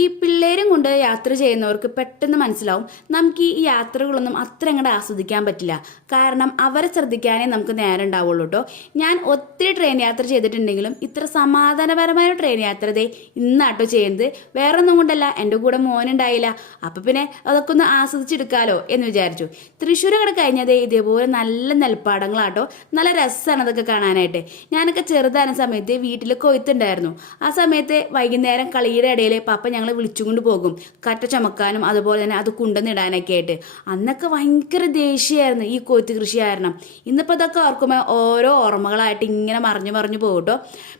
ഈ പിള്ളേരും കൊണ്ട് യാത്ര ചെയ്യുന്നവർക്ക് പെട്ടെന്ന് മനസ്സിലാവും നമുക്ക് ഈ യാത്രകളൊന്നും അത്ര അങ്ങോട്ട് ആസ്വദിക്കാൻ പറ്റില്ല. കാരണം അവരെ ശ്രദ്ധിക്കാനേ നമുക്ക് നേരം ഉണ്ടാവുള്ളൂ കേട്ടോ. ഞാൻ ഒത്തിരി ട്രെയിൻ യാത്ര ചെയ്തിട്ടുണ്ടെങ്കിലും ഇത്ര സമാധാനപരമായ ട്രെയിൻ യാത്ര ദേ ഇന്നാട്ടോ ചെയ്യുന്നത്. വേറെ ഒന്നും കൊണ്ടല്ല, എൻ്റെ കൂടെ മോനുണ്ടായില്ല. അപ്പം പിന്നെ അതൊക്കെ ഒന്ന് ആസ്വദിച്ചെടുക്കാലോ എന്ന് വിചാരിച്ചു. തൃശ്ശൂർ അങ്ങോട്ട് കഴിഞ്ഞതേ ഇതേപോലെ നല്ല നെൽപ്പാടങ്ങളാട്ടോ. നല്ല രസമാണ് അതൊക്കെ കാണാനായിട്ട്. ഞാനൊക്കെ ചെറുതായിരുന്ന സമയത്ത് വീട്ടിൽ കൊയ്ത്തുണ്ടായിരുന്നു. ആ സമയത്ത് വൈകുന്നേരം കളിയുടെ ഇടയിൽ പപ്പ ഞങ്ങളെ വിളിച്ചുകൊണ്ട് പോകും കറ്റ ചമക്കാനും അതുപോലെ തന്നെ അത് കുണ്ടെന്നിടാനൊക്കെ ആയിട്ട്. അന്നൊക്കെ ഭയങ്കര ദേഷ്യമായിരുന്നു ഈ കൊയ്ത്ത് കൃഷി കാരണം. ഇന്നിപ്പോൾ അതൊക്കെ ഓർക്കുമ്പോൾ ഓരോ ഓർമ്മകളായിട്ട് ഇങ്ങനെ മറിഞ്ഞു മറിഞ്ഞു പോകും കേട്ടോ.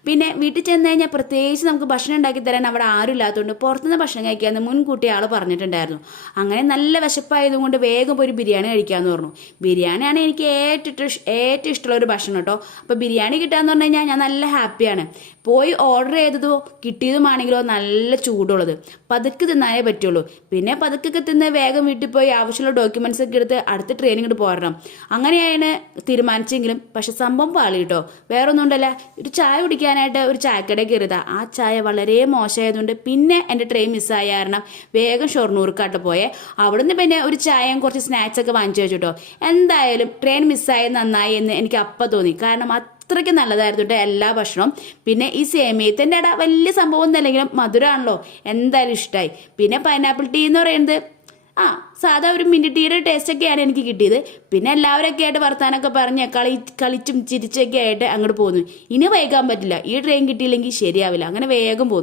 പിന്നെ വീട്ടിൽ ചെന്ന് കഴിഞ്ഞാൽ പ്രത്യേകിച്ച് നമുക്ക് ഭക്ഷണം ഉണ്ടാക്കി തരാൻ അവിടെ ആരും ഇല്ലാത്തതുകൊണ്ട് പുറത്തുനിന്ന് ഭക്ഷണം കഴിക്കാമെന്ന് മുൻകൂട്ടി ആൾ പറഞ്ഞിട്ടുണ്ടായിരുന്നു. അങ്ങനെ നല്ല വിശപ്പായതുകൊണ്ട് വേഗം പോയി ബിരിയാണി കഴിക്കാമെന്ന് പറഞ്ഞു. ബിരിയാണിയാണ് എനിക്ക് ഏറ്റവും ഇഷ്ടമുള്ള ഒരു ഭക്ഷണം കേട്ടോ. അപ്പോൾ ബിരിയാണി കിട്ടാന്ന് പറഞ്ഞു കഴിഞ്ഞാൽ ഞാൻ നല്ല ഹാപ്പിയാണ്. പോയി ഓർഡർ ചെയ്തതോ കിട്ടിയതുമാണെങ്കിലോ നല്ല ചൂടുള്ളത് പതുക്കെ തിന്നാനേ പറ്റുള്ളൂ. പിന്നെ പതുക്കൊക്കെ തിന്ന് വേഗം വീട്ടിൽ പോയി ആവശ്യമുള്ള ഡോക്യുമെന്റ്സ് ഒക്കെ എടുത്ത് അടുത്ത ട്രെയിനിങ് ഇങ്ങോട്ട് പോരണം. അങ്ങനെയാണ് തീരുമാനിച്ചെങ്കിലും പക്ഷെ സംഭവം പാളി കേട്ടോ. വേറെ ഒന്നും ഉണ്ടല്ല, ഒരു ചായ കുടിക്കാനായിട്ട് ഒരു ചായക്കടയിൽ കയറിയതാ. ആ ചായ വളരെ മോശമായതുകൊണ്ട് പിന്നെ എൻ്റെ ട്രെയിൻ മിസ്സായ കാരണം വേഗം ഷൊർണൂർക്കാട്ട് പോയേ. അവിടുന്ന് പിന്നെ ഒരു ചായയും കുറച്ച് സ്നാക്സ് ഒക്കെ വാങ്ങിച്ചു വെച്ചിട്ടോ. എന്തായാലും ട്രെയിൻ മിസ്സായത് നന്നായി എന്ന് എനിക്ക് അപ്പം തോന്നി. കാരണം അത്രയ്ക്ക് നല്ലതായിരുന്നു കേട്ടോ എല്ലാ ഭക്ഷണവും. പിന്നെ ഈ സേമിയത്തിൻ്റെ ഇട വലിയ സംഭവം ഒന്നുമല്ലെങ്കിലും മധുരമാണല്ലോ, എന്തായാലും ഇഷ്ടമായി. പിന്നെ പൈനാപ്പിൾ ടീ എന്ന് പറയുന്നത് സാധാ ഒരു മിനി ടീയുടെ ടേസ്റ്റൊക്കെയാണ് എനിക്ക് കിട്ടിയത്. പിന്നെ എല്ലാവരൊക്കെ ആയിട്ട് വർത്താനൊക്കെ പറഞ്ഞ് കളിച്ചും ചിരിച്ചൊക്കെ ആയിട്ട് അങ്ങോട്ട് പോന്നു. ഇനി വൈകാൻ പറ്റില്ല, ഈ ട്രെയിൻ കിട്ടിയില്ലെങ്കിൽ ശരിയാവില്ല. അങ്ങനെ വേഗം പോന്നു.